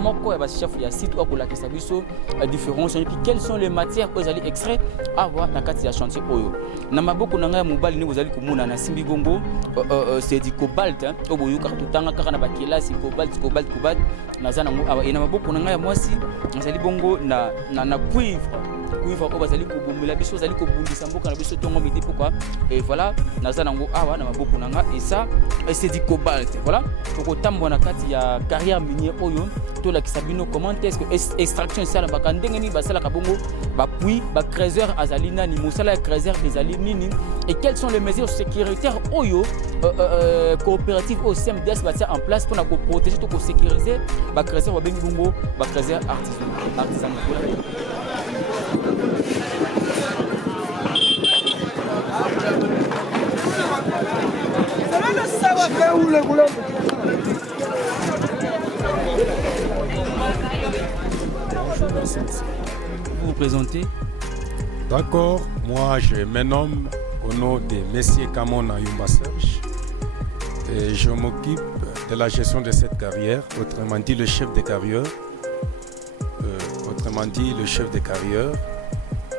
moko ya chef ya site ou la kisabiso différence et puis quelles sont les matières que vous allez extraire avoir na kati ya chantier oyo na maboko na ngai mobali ni vous allez komona na simbi bongo c'est du cobalt oboyo ka tutanga kaka na bakelasi cobalt na zana et na maboko na ngai mwasi nazali bongo na cuivre ko bazali kobomela biso bazali kobundisa mboka na biso tongo midi pourquoi et voilà naza nango awa na maboko nanga et ça c'est du cobalt voilà toko tambona kati ya carrière minière oyo to la kisabino comment est-ce que extraction ça ba kandenge ni basala kabongo ba puis ba creuseur azalina ni musala creuseur ezali nini et quelles sont les mesures sécuritaires oyo coopérative au CMDS ba en place pour protéger to sécuriser ba creuseur ba bengi bongo ba creuseur artisanal. Vous vous présentez? D'accord, moi je me nomme au nom de Messier Kamona Yumba Serge et je m'occupe de la gestion de cette carrière, autrement dit le chef de carrière,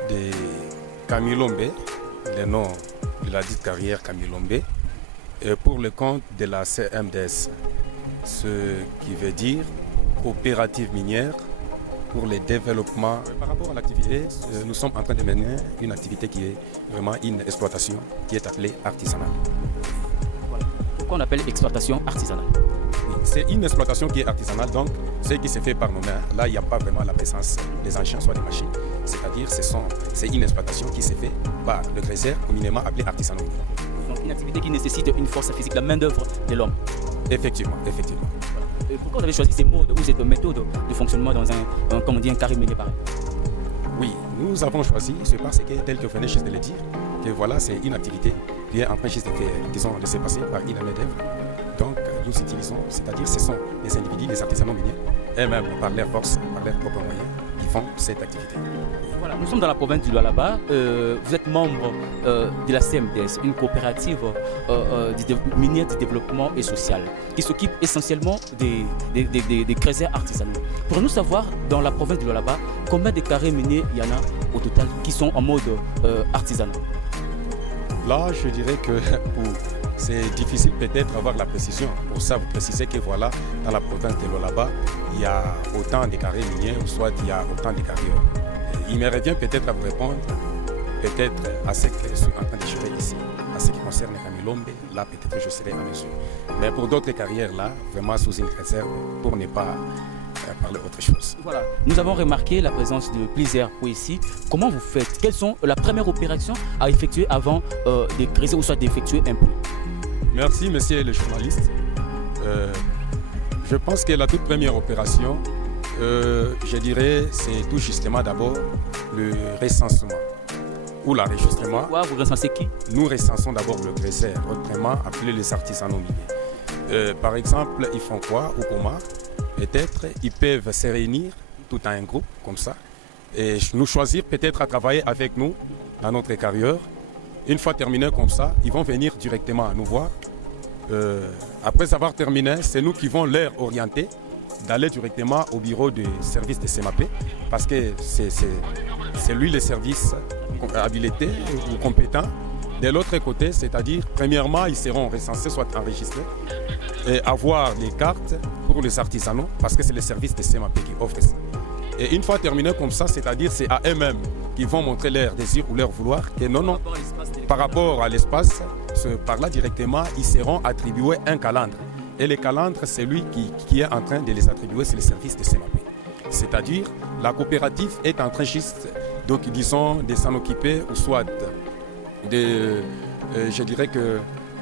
de Kamilombe, le nom de la dite carrière Kamilombe, pour le compte de la CMDS, ce qui veut dire coopérative minière pour le développement. Par rapport à l'activité, nous sommes en train de mener une activité qui est vraiment une exploitation qui est appelée artisanale. Voilà. Pourquoi on appelle exploitation artisanale? Oui, c'est une exploitation qui est artisanale, donc ce qui se fait par nos mains. Là, il n'y a pas vraiment la présence des engins, soit des machines. C'est-à-dire c'est une exploitation qui se fait par le gréseur, communément appelé artisanal. Donc une activité qui nécessite une force physique, la main-d'œuvre de l'homme. Effectivement. Et pourquoi vous avez choisi ces modes ou cette méthode de fonctionnement dans un carré minier pareil? Oui, nous avons choisi, c'est parce que, tel que vous venez juste de le dire, que voilà, c'est une activité qui est en train juste de faire, disons, de se passer par une main-d'œuvre. Donc, nous utilisons, c'est-à-dire ce sont les individus, les artisanaux miniers, eux-mêmes, par leur force, par leurs propres moyens, qui font cette activité. Voilà, nous sommes dans la province du Lualaba. Vous êtes membre de la CMDS, une coopérative minière de développement et social, qui s'occupe essentiellement des creuseurs artisanaux. Pour nous savoir, dans la province du Lualaba, combien de carrés miniers il y en a au total qui sont en mode artisanal? Là, je dirais que c'est difficile peut-être d'avoir la précision. Pour ça, vous précisez que voilà, dans la province de Lualaba, il y a autant de carrés miniers, ou soit il y a autant de carrières. Il me revient peut-être à vous répondre, peut-être à ce que je suis en train de gérer ici. À ce qui concerne Kamilombe, là peut-être je serai en mesure. Mais pour d'autres carrières là, vraiment sous une réserve pour ne pas parler autre chose. Voilà, nous avons remarqué la présence de plusieurs pots ici. Comment vous faites? Quelles sont la première opération à effectuer avant de creuser ou soit d'effectuer un puits? Merci monsieur le journaliste. Je pense que la toute première opération, je dirais, c'est tout justement d'abord le recensement ou l'enregistrement. Pourquoi vous recensez qui? Nous recensons d'abord le gréseur, autrement appelé les artisanaux miniers. Par exemple, ils font quoi ou comment? Peut-être ils peuvent se réunir tout en un groupe comme ça et nous choisir peut-être à travailler avec nous dans notre carrière. Une fois terminé comme ça, ils vont venir directement nous voir. Après avoir terminé, c'est nous qui vont leur orienter d'aller directement au bureau du service de CMAP parce que c'est lui le service habilité ou compétent. De l'autre côté, c'est-à-dire, premièrement, ils seront recensés, soit enregistrés, et avoir les cartes pour les artisanaux, parce que c'est le service de CMAP qui offre ça. Et une fois terminé comme ça, c'est-à-dire, c'est à eux-mêmes qui vont montrer leur désir ou leur vouloir, que non, par rapport à l'espace, par là directement, ils seront attribués un calandre. Et le calandre, c'est lui qui est en train de les attribuer, c'est le service de CMAP. C'est-à-dire, la coopérative est en train juste, donc disons, de s'en occuper, ou soit je dirais que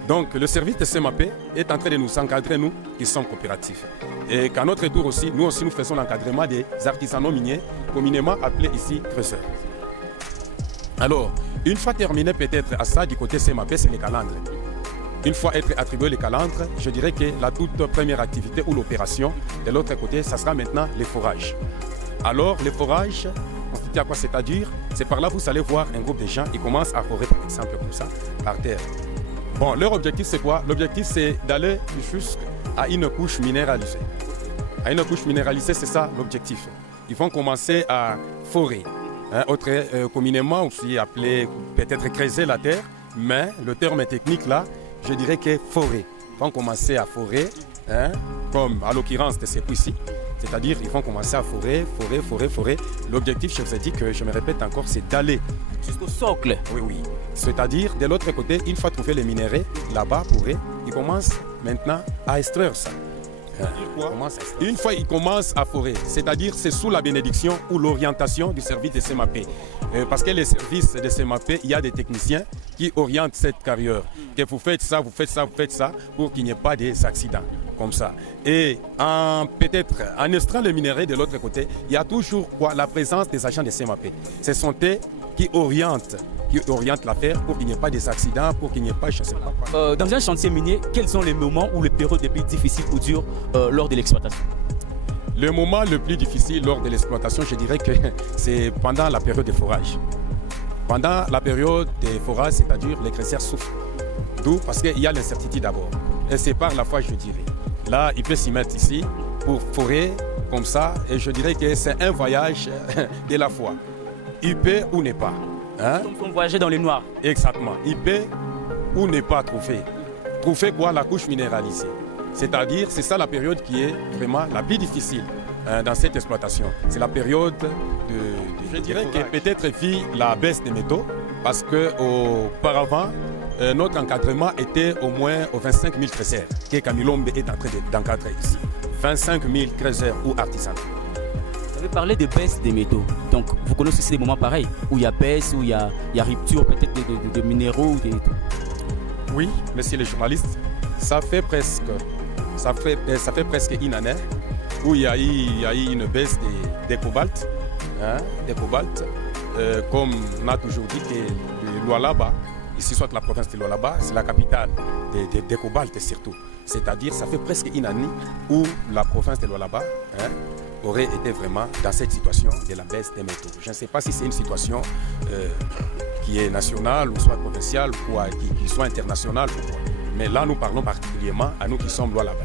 donc le service de CMAP est en train de nous encadrer, nous qui sommes coopératifs. Et qu'à notre tour aussi, nous faisons l'encadrement des artisanaux miniers, communément appelés ici creuseurs. Alors, une fois terminé peut-être à ça, du côté CMAP, c'est les calandres. Une fois être attribué les calandres, je dirais que la toute première activité ou l'opération, de l'autre côté, ça sera maintenant les forages. Alors, les forages, à quoi c'est-à-dire, c'est par là vous allez voir un groupe de gens, ils commencent à forer par exemple comme ça, par terre. Bon, leur objectif c'est quoi? L'objectif c'est d'aller jusqu'à une couche minéralisée. à une couche minéralisée, c'est ça l'objectif. Ils vont commencer à forer, hein, communément aussi appelé peut-être creuser la terre, mais le terme technique là, je dirais que forer. Ils vont commencer à forer, hein, comme à l'occurrence de ces puits-ci. C'est-à-dire ils vont commencer à forer. L'objectif, je vous ai dit que je me répète encore, c'est d'aller jusqu'au socle. Oui. C'est-à-dire de l'autre côté, une fois trouvé les minéraux, là-bas pour eux, ils commencent maintenant à extraire ça. Une fois ils commencent à forer, c'est-à-dire c'est sous la bénédiction ou l'orientation du service de CMAP. Parce que les services de CMAP, il y a des techniciens qui orientent cette carrière. Que vous faites ça pour qu'il n'y ait pas d'accidents comme ça. Et peut-être en extrayant le minerai de l'autre côté, il y a toujours la présence des agents de CMAP. Ce sont eux qui orientent l'affaire pour qu'il n'y ait pas des accidents, pour qu'il n'y ait pas, je ne sais pas. Dans un chantier minier, quels sont les moments ou les périodes les plus difficiles ou dures lors de l'exploitation? Le moment le plus difficile lors de l'exploitation, je dirais que c'est pendant la période de forage. Pendant la période de forage, c'est-à-dire les creusseurs souffrent. D'où parce qu'il y a l'incertitude d'abord. Et c'est par la foi, je dirais. Là, il peut s'y mettre ici pour forer comme ça. Et je dirais que c'est un voyage de la foi. Il peut ou n'est pas. Hein? Comme voyager dans les noirs. Exactement. Il peut ou n'est pas trouver. Trouver quoi? La couche minéralisée. C'est-à-dire, c'est ça la période qui est vraiment la plus difficile dans cette exploitation. C'est la période je dirais que peut-être vit la baisse des métaux parce qu'auparavant, notre encadrement était au moins aux 25 000 creusseurs que Camilombe est en train d'encadrer ici. 25 000 creusseurs ou artisans. Vous avez parlé de baisse des métaux. Donc, vous connaissez aussi des moments pareils où il y a baisse, où il y a rupture peut-être de minéraux. Oui, monsieur le journaliste, ça fait presque une année où il y a eu une baisse des cobaltes. Hein, des cobaltes, comme on a toujours dit que le Lualaba, ici soit la province de Lualaba, c'est la capitale des cobaltes surtout. C'est-à-dire ça fait presque une année où la province de Lualaba aurait été vraiment dans cette situation de la baisse des métaux. Je ne sais pas si c'est une situation qui est nationale ou soit provinciale ou qui soit internationale. Mais là, nous parlons particulièrement à nous qui sommes Lualaba.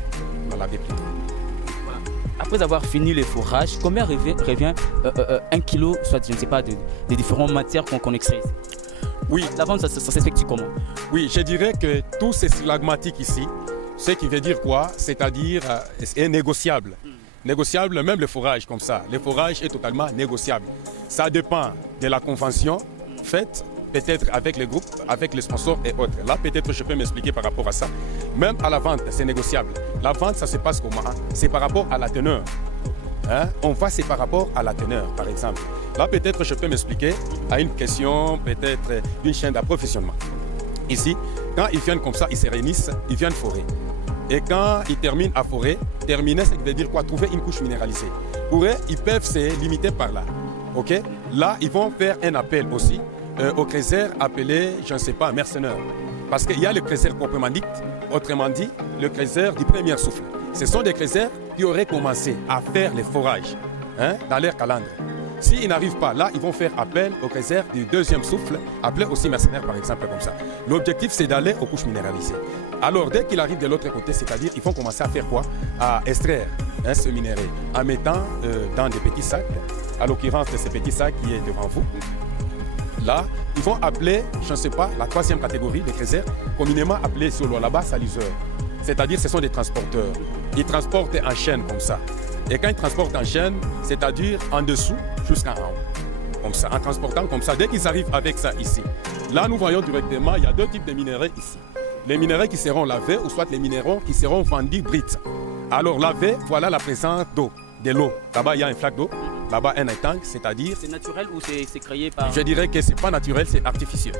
Lualaba plutôt. Après avoir fini les fourrages, combien revient 1 kilo, soit je ne sais pas, des différentes matières qu'on extrait? Oui. La vente, ça s'effectue comment? Oui, je dirais que tous ces stalagmatiques ici, ce qui veut dire quoi? C'est-à-dire, est négociable. Négociable, même le fourrage comme ça. Le fourrage est totalement négociable. Ça dépend de la convention faite, peut-être avec les groupes, avec les sponsors et autres. Là, peut-être je peux m'expliquer par rapport à ça. Même à la vente, c'est négociable. La vente, ça se passe comment? C'est par rapport à la teneur. Hein? On va, c'est par rapport à la teneur, par exemple. Là, peut-être je peux m'expliquer à une question, peut-être d'une chaîne d'approvisionnement. Ici, quand ils viennent comme ça, ils se réunissent, ils viennent forer. Et quand ils terminent à forer, terminer, ça veut dire quoi? Trouver une couche minéralisée. Pour eux, ils peuvent se limiter par là. Ok? Là, ils vont faire un appel aussi aux creusseurs appelés, je ne sais pas, mercenaires. Parce qu'il y a le creuseur proprement dit, autrement dit, le creuseur du premier souffle. Ce sont des creuseurs qui auraient commencé à faire les forages dans leur calendrier. S'ils n'arrivent pas là, ils vont faire appel aux creuseurs du deuxième souffle, appelés aussi mercenaires par exemple comme ça. L'objectif c'est d'aller aux couches minéralisées. Alors dès qu'ils arrivent de l'autre côté, c'est-à-dire ils vont commencer à faire quoi? À extraire ce minerai en mettant dans des petits sacs, à l'occurrence de ces petits sacs qui est devant vous. Là, ils vont appeler, je ne sais pas, la troisième catégorie de creuseurs, communément appelée sur le là-bas saliseurs. C'est-à-dire ce sont des transporteurs. Ils transportent en chaîne comme ça. Et quand ils transportent en chaîne, c'est-à-dire en dessous jusqu'en haut. Comme ça, en transportant comme ça. Dès qu'ils arrivent avec ça ici, là nous voyons directement, il y a deux types de minéraux ici. Les minéraux qui seront lavés ou soit les minéraux qui seront vendus bruts. Alors lavés, voilà la présence d'eau, de l'eau. Là-bas, il y a un flaque d'eau. Là-bas, un tank, c'est-à-dire... C'est naturel ou c'est créé par... Je dirais que ce n'est pas naturel, c'est artificiel.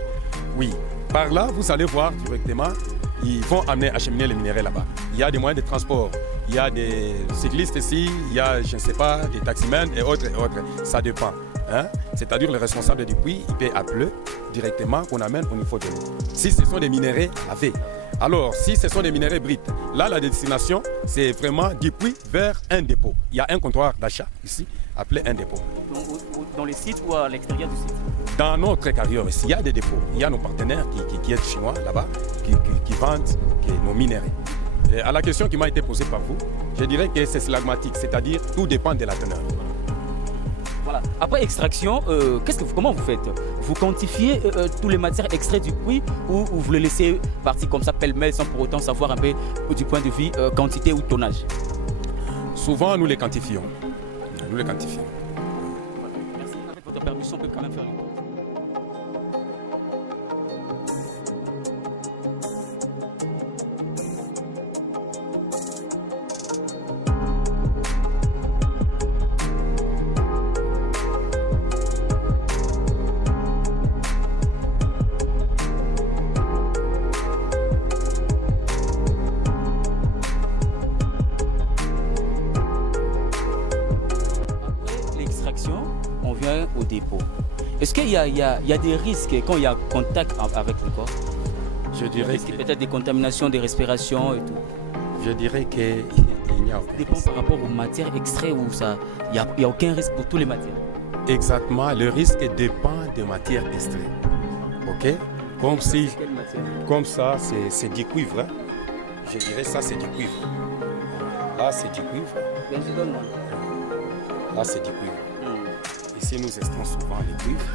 Oui. Par là, vous allez voir directement, ils vont acheminer les minéraux là-bas. Il y a des moyens de transport. Il y a des cyclistes ici, il y a, je ne sais pas, des taximens et autres. Ça dépend. Hein? C'est-à-dire le responsable du puits, il peut appeler directement qu'on amène au niveau de l'eau. Si ce sont des minéraux lavés. Alors, si ce sont des minéraux bruts, là, la destination, c'est vraiment du puits vers un dépôt. Il y a un comptoir d'achat ici, appelé un dépôt. Dans les sites ou à l'extérieur du site? Dans notre carrière ici, il y a des dépôts. Il y a nos partenaires qui sont chinois là-bas, qui vendent nos minéraux. Et à la question qui m'a été posée par vous, je dirais que c'est slagmatique, c'est-à-dire tout dépend de la teneur. Voilà. Après extraction, comment vous faites? Vous quantifiez tous les matières extraites du puits ou vous le laissez partir comme ça pêle-mêle sans pour autant savoir un peu du point de vue quantité ou tonnage? Souvent, nous les quantifions. Nous les quantifions. Merci. Avec votre permission, on peut quand même faire le tour. On vient au dépôt. Est-ce qu'il y a des risques quand il y a contact avec le corps? Je dirais que peut-être des contaminations, des respirations et tout. Je dirais qu'il n'y a aucun risque. Dépend par rapport aux matières extraites où il n'y a aucun risque pour toutes les matières. Exactement, le risque dépend des matières extraites. Ok? Comme ça, c'est du cuivre. Hein? Je dirais ça, c'est du cuivre. Là, c'est du cuivre. Là, c'est du cuivre. Ici, nous extraisons souvent les cuivres,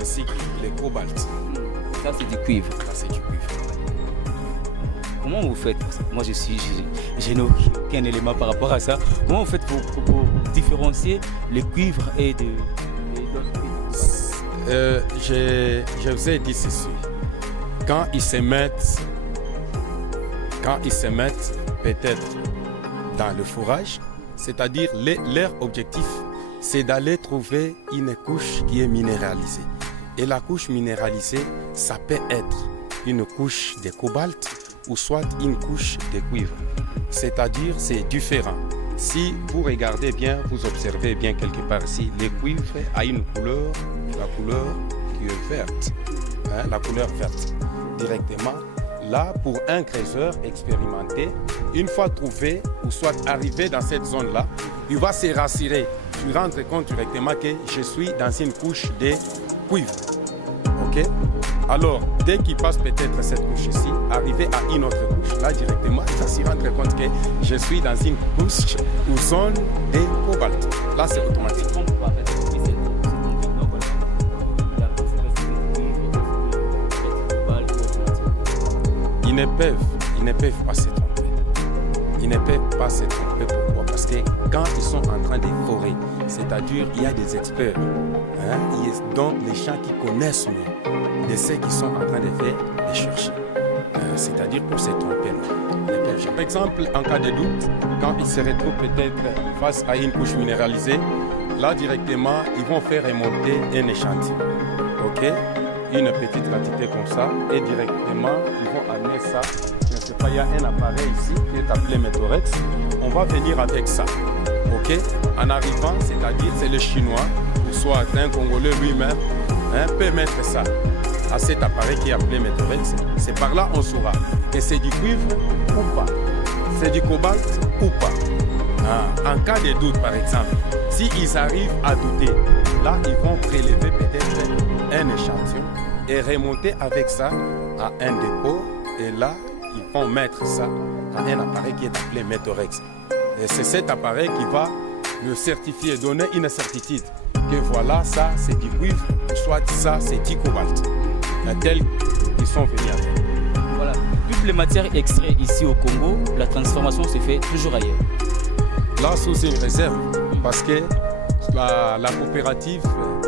ainsi que les cobaltes. Ça, c'est du cuivre. Là, c'est du cuivre. Comment vous faites? Moi, je n'ai aucun élément par rapport à ça. Comment vous faites pour différencier les cuivres et d'autres cuivres? Je vous ai dit ceci. Quand ils se mettent peut-être dans le fourrage, c'est-à-dire leur objectif, c'est d'aller trouver une couche qui est minéralisée. Et la couche minéralisée, ça peut être une couche de cobalt ou soit une couche de cuivre. C'est-à-dire, c'est différent. Si vous regardez bien, vous observez bien quelque part ici, le cuivre a une couleur, la couleur qui est verte. Hein, la couleur verte. Directement, là, pour un creuseur expérimenté, une fois trouvé ou soit arrivé dans cette zone-là, il va se rassurer. Tu rends compte directement que je suis dans une couche de cuivre. Ok? Alors, dès qu'il passe peut-être cette couche ici, arrivé à une autre couche, là directement, il va se rendre compte que je suis dans une couche ou zone de cobalt. Là, c'est automatique. Ils ne peuvent pas se tromper. Ils ne peuvent pas se tromper. Pourquoi? Parce que quand ils sont en train de forer, c'est-à-dire il y a des experts, hein, donc les gens qui connaissent mieux de ceux qui sont en train de faire et chercher. C'est-à-dire pour se tromper. Par exemple, en cas de doute, quand ils se retrouvent peut-être face à une couche minéralisée, là directement, ils vont faire remonter un échantillon. Ok? Une petite quantité comme ça, et directement, ils vont amener ça. Je ne sais pas, il y a un appareil ici qui est appelé Métorex. On va venir avec ça. Ok? En arrivant, c'est-à-dire c'est le Chinois, ou soit un Congolais lui-même, hein, peut mettre ça à cet appareil qui est appelé Métorex. C'est par là on saura que c'est du cuivre ou pas, c'est du cobalt ou pas. Ah, en cas de doute, par exemple, s'ils arrivent à douter, là, ils vont prélever peut-être un échantillon et remonter avec ça à un dépôt. Et là, ils vont mettre ça à un appareil qui est appelé Métorex. Et c'est cet appareil qui va le certifier, donner une certitude que voilà, ça c'est du cuivre, soit ça c'est du cobalt. Tels qu'ils sont venus avec. Voilà. Toutes les matières extraites ici au Congo, la transformation se fait toujours ailleurs. Là, sous une réserve, parce que la coopérative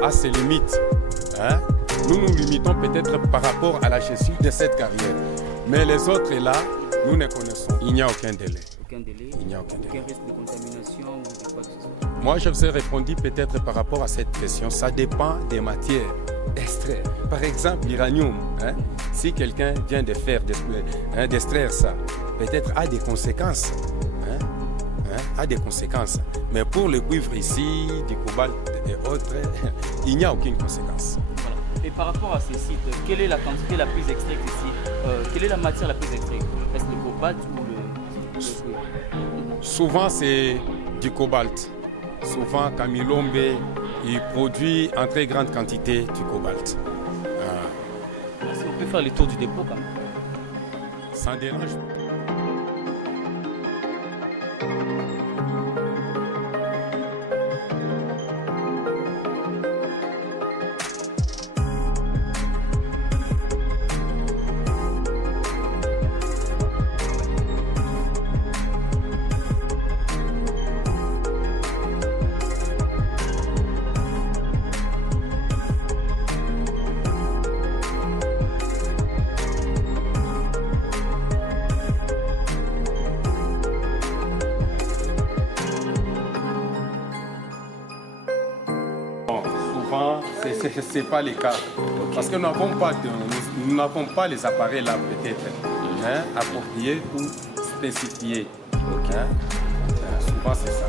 a ses limites. Hein? Nous nous limitons peut-être par rapport à la gestion de cette carrière. Mais les autres là, nous ne connaissons. Il n'y a aucun délai. Aucun délai. Il n'y a aucun délai. Risque de contamination ou de quoi que ce soit. Moi, je vous ai répondu peut-être par rapport à cette question. Ça dépend des matières extraites. Par exemple, l'uranium. Hein? Si quelqu'un vient de faire d'extraire ça, peut-être a des conséquences. A des conséquences. Mais pour le cuivre ici, du cobalt et autres, il n'y a aucune conséquence. Voilà. Et par rapport à ces sites, quelle est la quantité la plus extraite ici? Quelle est la matière la plus extraite? Est-ce le cobalt ou le cuivre? Souvent, c'est du cobalt. Souvent, Kamilombe, il produit en très grande quantité du cobalt. Si on peut faire le tour du dépôt quand même. Sans dérange. Souvent, ce n'est pas le cas. Parce que nous n'avons pas les appareils là, peut-être, appropriés ou spécifiés. Souvent, c'est ça.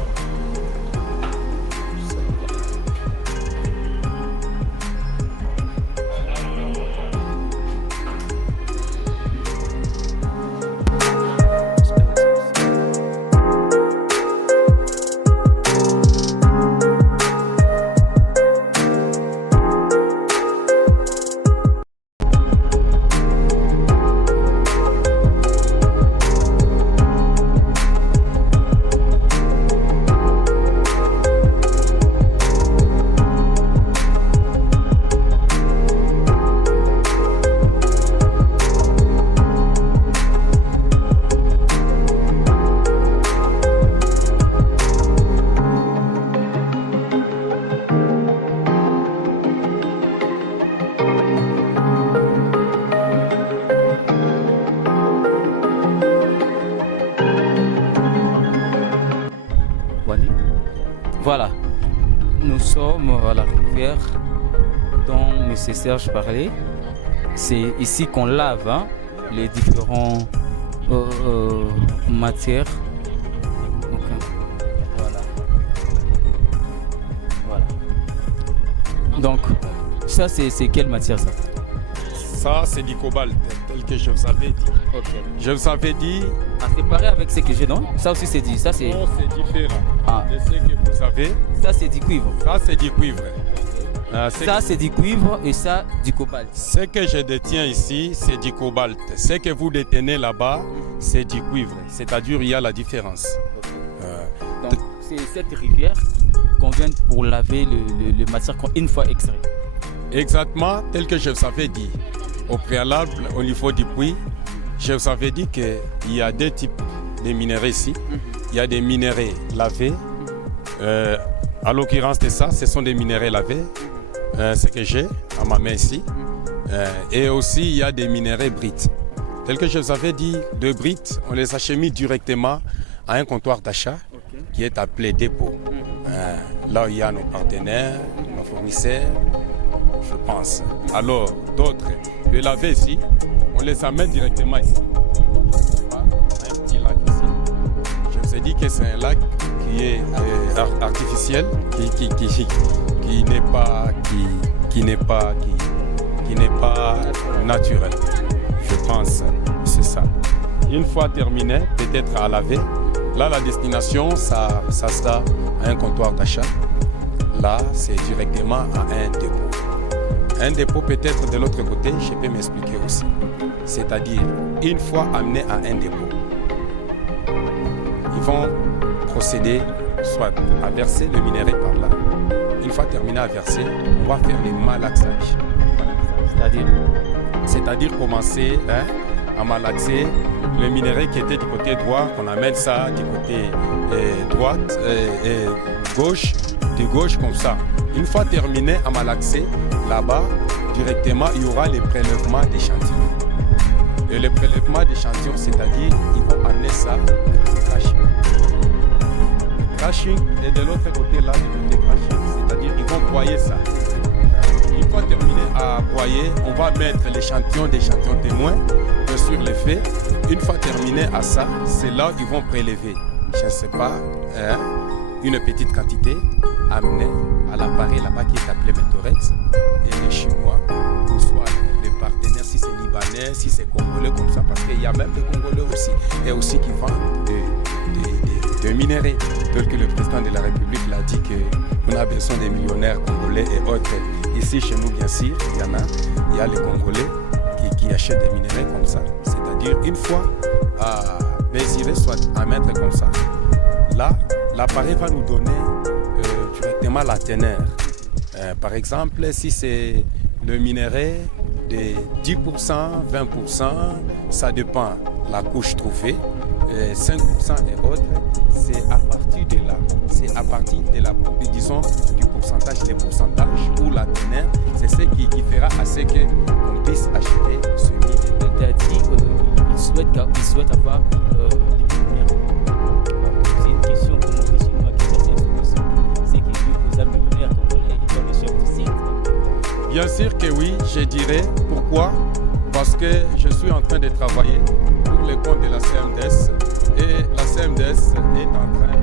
Voilà, nous sommes à la rivière dont M. Serge parlait. C'est ici qu'on lave les différentes matières. Voilà. Donc, ça c'est quelle matière ça? Ça c'est du cobalt, tel que je vous avais dit. Je vous avais dit... C'est pareil avec ce que j'ai, non? Ça aussi c'est dit, ça c'est... Non, c'est différent de ce que vous avez. Ça c'est du cuivre. Ça c'est du cuivre. Ça c'est du cuivre et ça du cobalt. Ce que je détiens ici, c'est du cobalt. Ce que vous détenez là-bas, c'est du cuivre. C'est-à-dire il y a la différence. Donc c'est cette rivière qu'on vient pour laver le matière une fois extrait. Exactement, tel que je vous avais dit. Au préalable, au niveau du puits, je vous avais dit qu'il y a deux types de minéraux ici. Il y a des minéraux lavés. À l'occurrence de ça, ce sont des minéraux lavés. Ce que j'ai à ma main ici. Et aussi, il y a des minéraux bruts. Tel que je vous avais dit, de bruts, on les achemine directement à un comptoir d'achat qui est appelé dépôt. Là où il y a nos partenaires, nos fournisseurs, je pense. Alors, d'autres, les lavés ici, on les amène directement ici. Un petit lac ici. Je vous ai dit que c'est un lac qui est artificiel, qui n'est pas naturel. Je pense, c'est ça. Une fois terminé, peut-être à laver, là la destination, ça sera à un comptoir d'achat. Là, c'est directement à un dépôt. Un dépôt peut-être de l'autre côté, je peux m'expliquer aussi. C'est-à-dire, une fois amené à un dépôt, ils vont procéder soit à verser le minerai par là. Une fois terminé à verser, on va faire le malaxage. C'est-à-dire commencer à malaxer le minerai qui était du côté droit, qu'on amène ça du côté droite et gauche, de gauche comme ça. Une fois terminé à malaxer, là-bas, directement, il y aura les prélèvements d'échantillons. Et le prélèvement d'échantillons, c'est-à-dire, ils vont amener ça au crashing. Le crashing est de l'autre côté, là, du côté crashing. C'est-à-dire, ils vont broyer ça. Une fois terminé à broyer, on va mettre l'échantillon d'échantillons témoins sur les faits. Une fois terminé à ça, c'est là où ils vont prélever, je ne sais pas, une petite quantité amenée à l'appareil là-bas qui est appelé Mentorex. Et les Chinois, ou soit les partenaires, si c'est libanais, si c'est congolais, comme ça, parce qu'il y a même des Congolais aussi, et aussi qui vendent des minéraux. Tel que le président de la République l'a dit qu'on a besoin des millionnaires congolais et autres. Ici, chez nous, bien sûr, il y a les Congolais qui achètent des minéraux comme ça. C'est-à-dire, une fois à désirer, soit à mettre comme ça, là, l'appareil va nous donner directement la teneur. Par exemple, si c'est le minerai de 10%, 20%, ça dépend la couche trouvée, 5% et autres, c'est à partir de là. C'est à partir de la, disons, du pourcentage, les pourcentages ou la teneur, c'est ce qui fera à ce qu'on puisse acheter ce minerai. Tu as dit qu'il souhaite avoir des millionnaires. C'est une question, comme on dit chez nous, c'est que Dieu vous a millionnaire congolais et dans les Bien sûr que oui, je dirais. Pourquoi? Parce que je suis en train de travailler pour le compte de la CMDS et la CMDS est en train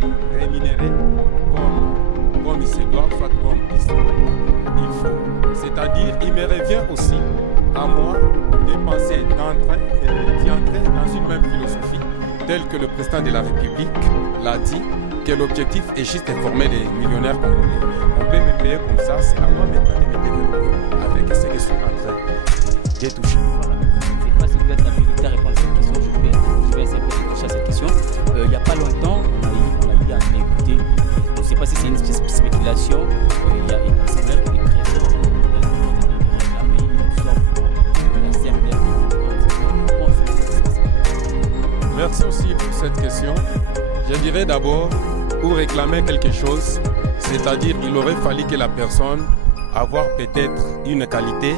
de me rémunérer comme il se doit, soit comme il faut. C'est-à-dire, il me revient aussi à moi de penser, d'y entrer dans une même philosophie, telle que le président de la République l'a dit, que l'objectif est juste de former les millionnaires congolais. On peut me payer comme ça, c'est à moi maintenant de me développer avec ce que je suis en train de toucher. Voilà. Je ne sais pas si vous êtes habilité à répondre à cette question, je vais essayer de toucher à cette question. Il n'y a pas longtemps, on a eu à écouter, je ne sais pas si c'est une spéculation, il y a c'est vrai que les créateurs réclamer une sorte de la CMDS. Merci aussi pour cette question. Je dirais d'abord, pour réclamer quelque chose, c'est-à-dire qu'il aurait fallu que la personne avoir peut-être une qualité,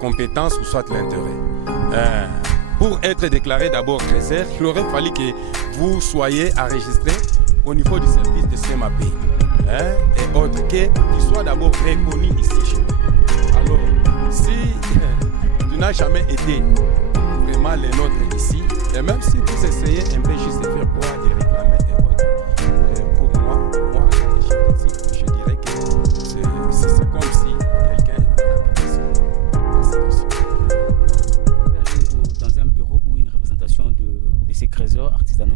compétence ou soit l'intérêt. Pour être déclaré d'abord trésor, il aurait fallu que vous soyez enregistré au niveau du service de CMAP. Et autre qu'il soit d'abord reconnu ici chez nous. Alors, si tu n'as jamais été vraiment le nôtre ici, et même si vous essayez un peu juste de faire quoi, de réclamer et autres, pour moi, je dirais que c'est comme si quelqu'un était appliqué la situation. Dans un bureau ou une représentation de ces trésors artisanaux.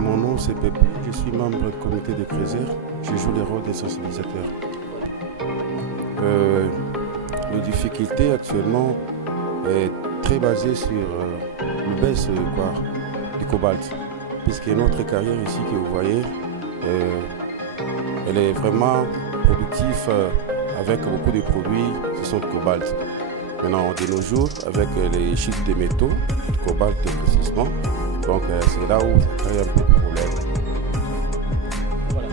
Mon nom c'est Pépé, je suis membre du comité des trésors, je joue le rôle de sensibilisateur. Les difficultés actuellement est très basée sur le baisse du cobalt, puisque notre carrière ici que vous voyez, elle est vraiment productive avec beaucoup de produits qui sont de cobalt. Maintenant, de nos jours, avec les chiffres des métaux, du cobalt précisément, donc c'est là où ça crée un peu de problème. Voilà.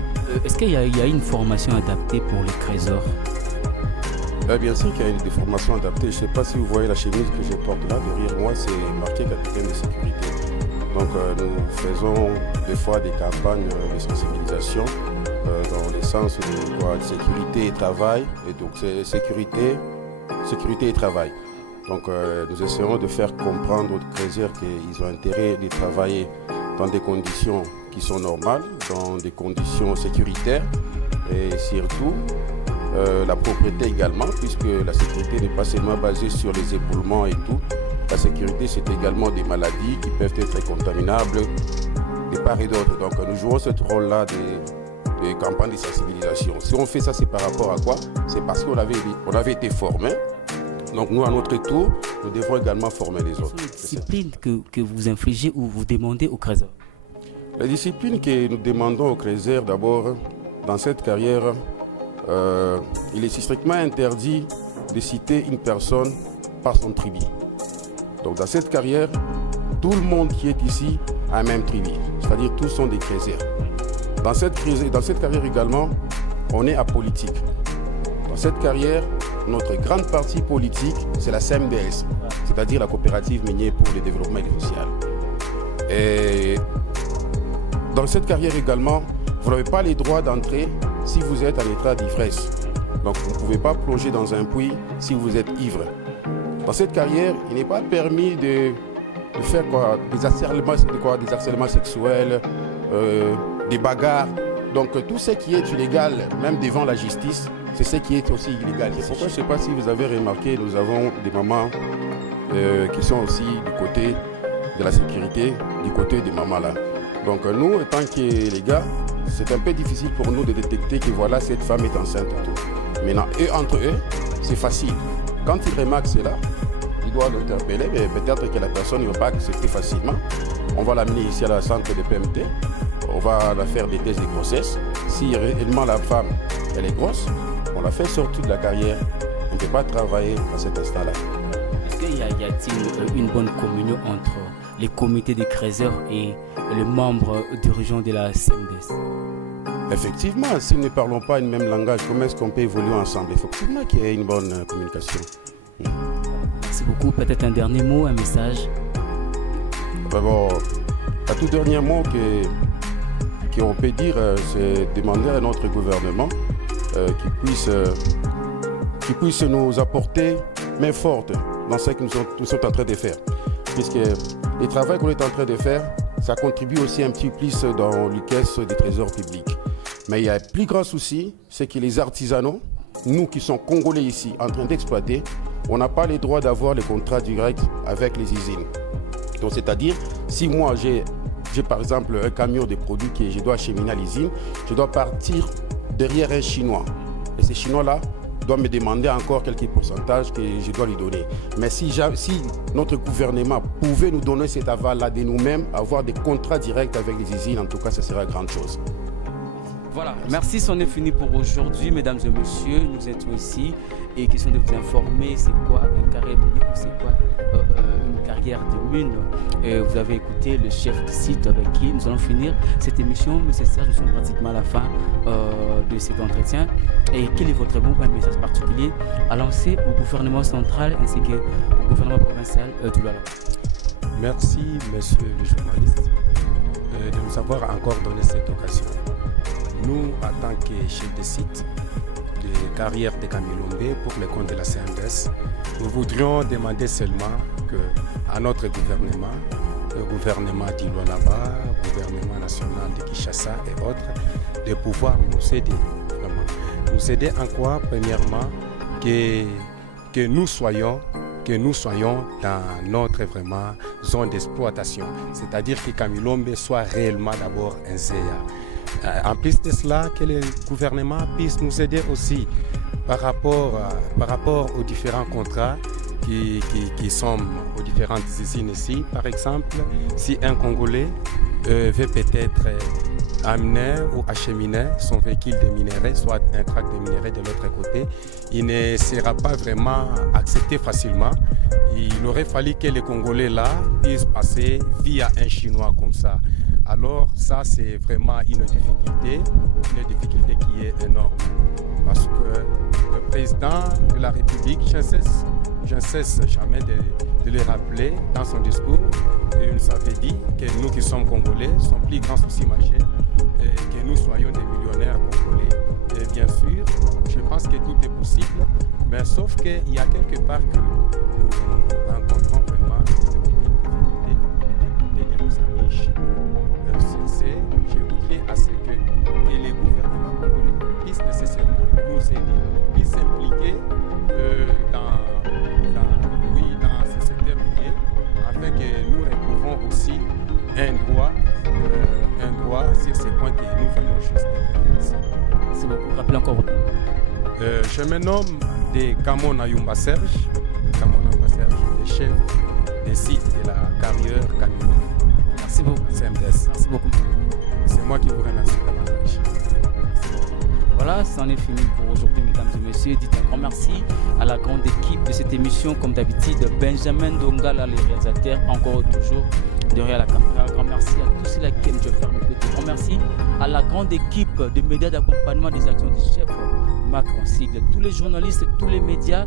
Est-ce qu'il y a une formation adaptée pour les trésors? Bien sûr qu'il y a des formations adaptées. Je ne sais pas si vous voyez la chemise que je porte là, derrière moi, c'est marqué capitaine de sécurité. Donc nous faisons des fois des campagnes de sensibilisation dans le sens de sécurité et travail. Et donc c'est sécurité et travail. Donc nous essayons de faire comprendre aux trésors qu'ils ont intérêt de travailler dans des conditions qui sont normales, dans des conditions sécuritaires et surtout la propriété également, puisque la sécurité n'est pas seulement basée sur les éboulements et tout. La sécurité, c'est également des maladies qui peuvent être contaminables de part et d'autre. Donc nous jouons ce rôle-là de campagne de sensibilisation. Si on fait ça, c'est par rapport à quoi? C'est parce qu'on avait été formés. Donc nous, à notre tour, nous devons également former les autres. Quelles sont les disciplines que vous infligez ou vous demandez aux trésors? Les disciplines que nous demandons aux trésors, d'abord, dans cette carrière, il est strictement interdit de citer une personne par son tribu. Donc dans cette carrière, tout le monde qui est ici a un même tribu, c'est-à-dire tous sont des trésors. Dans cette carrière également, on est apolitique. Dans cette carrière, notre grande partie politique, c'est la CMDS, c'est-à-dire la coopérative minière pour le développement social. Et dans cette carrière également, vous n'avez pas les droits d'entrer si vous êtes en état d'ivresse. Donc vous ne pouvez pas plonger dans un puits si vous êtes ivre. Dans cette carrière, il n'est pas permis de faire des harcèlements sexuels, des bagarres. Donc tout ce qui est illégal, même devant la justice, c'est ce qui est aussi illégal. C'est pourquoi je ne sais pas si vous avez remarqué, nous avons des mamans qui sont aussi du côté de la sécurité, du côté des mamans là. Donc nous, étant que les gars, c'est un peu difficile pour nous de détecter que voilà, cette femme est enceinte et tout. Maintenant, eux, entre eux, c'est facile. Quand ils remarquent cela, il doit l'interpeller, mais peut-être que la personne ne va pas accepter facilement. On va l'amener ici à la centre de PMT, on va la faire des tests de grossesse. Si réellement la femme, elle est grosse, on la fait sortir de la carrière. On ne peut pas travailler à cet instant-là. Est-ce qu'il y a-t-il une bonne communion entre les comités de Crézeur et les membres dirigeants de la CMDS? Effectivement, si nous ne parlons pas une même langage, comment est-ce qu'on peut évoluer ensemble? Effectivement qu'il y ait une bonne communication. Merci beaucoup. Peut-être un dernier mot, un message? Bon, un tout dernier mot qu'on peut dire, c'est demander à notre gouvernement qui puisse nous apporter main forte dans ce que nous sommes en train de faire. Puisque le travail qu'on est en train de faire, ça contribue aussi un petit peu plus dans les caisses des trésors publics. Mais il y a un plus grand souci, c'est que les artisanaux, nous qui sommes Congolais ici, en train d'exploiter, on n'a pas le droit d'avoir les contrats directs avec les usines. Donc c'est-à-dire, si moi j'ai par exemple un camion de produits que je dois acheminer à l'usine, je dois partir derrière un Chinois. Et ce Chinois-là doit me demander encore quelques pourcentages que je dois lui donner. Mais si notre gouvernement pouvait nous donner cet aval-là de nous-mêmes, avoir des contrats directs avec les usines, en tout cas, ce serait une grande chose. Voilà, merci, c'en est fini pour aujourd'hui, mesdames et messieurs. Nous étions ici et question de vous informer c'est quoi une carrière minière ou c'est quoi une carrière de mine. Vous avez écouté le chef du site avec qui nous allons finir cette émission. Monsieur Serge, nous sommes pratiquement à la fin de cet entretien. Et quel est votre bon message particulier à lancer au gouvernement central ainsi qu'au gouvernement provincial du Lualaba? Merci, monsieur le journaliste, de nous avoir encore donné cette occasion. Nous, en tant que chef de site de carrière de Kamilombe pour le compte de la CMDS, nous voudrions demander seulement à notre gouvernement, le gouvernement du Lualaba, le gouvernement national de Kinshasa et autres, de pouvoir nous aider. Vraiment. Nous aider en quoi? Premièrement, que nous soyons dans notre vraiment zone d'exploitation. C'est-à-dire que Kamilombe soit réellement d'abord un CA. En plus de cela, que le gouvernement puisse nous aider aussi par rapport aux différents contrats qui sont aux différentes usines ici. Par exemple, si un Congolais veut peut-être amener ou acheminer son véhicule de minerais, soit un tract de minerais de l'autre côté, il ne sera pas vraiment accepté facilement. Il aurait fallu que les Congolais là puissent passer via un Chinois comme ça. Alors ça, c'est vraiment une difficulté qui est énorme. Parce que le président de la République, je ne cesse jamais de le rappeler dans son discours, il nous avait dit que nous qui sommes Congolais, son plus grand souci majeur, que nous soyons des millionnaires Congolais. Et bien sûr, je pense que tout est possible, mais sauf qu'il y a quelque part que nous rencontrons vraiment des nos amis chinois. Je voudrais à ce que les gouvernements congolais puissent nécessairement nous aider, puissent s'impliquer dans ce secteur minier, afin que nous retrouvions aussi un droit sur ces points que nous venons juste de faire. Merci beaucoup. Rappelez encore votre nom. Je me nomme de Kamona Yumba Serge, le chef des sites de la carrière Kamilombe. Merci beaucoup. CMDS. Merci beaucoup. C'est moi qui vous remercie davantage. Voilà, c'en est fini pour aujourd'hui, mesdames et messieurs. Dites un grand merci à la grande équipe de cette émission, comme d'habitude, Benjamin Dongala, les réalisateurs, encore toujours derrière la caméra. Un grand merci à tous ceux qui aiment faire mes côtés. Un grand merci à la grande équipe de médias d'accompagnement des actions du chef MAC en sigle, tous les journalistes, tous les médias,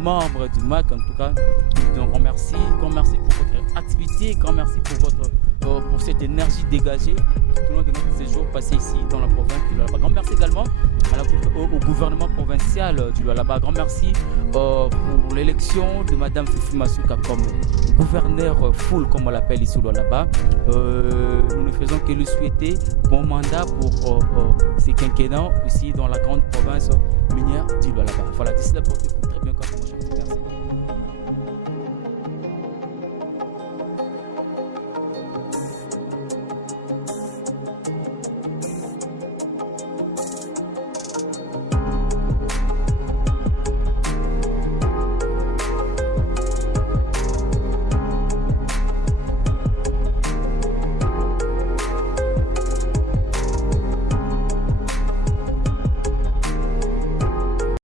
membres du MAC en tout cas. Un grand merci pour votre activité, grand merci pour cette énergie dégagée tout au long de notre séjour passé ici dans la province du Lualaba. Grand merci également au gouvernement provincial du Lualaba. Grand merci pour l'élection de Madame Fifi Masuka comme gouverneur full, comme on l'appelle ici au Lualaba. Nous ne faisons que lui souhaiter bon mandat pour ces quinquennats ici dans la grande province minière du Lualaba. Voilà, d'ici là, portez-vous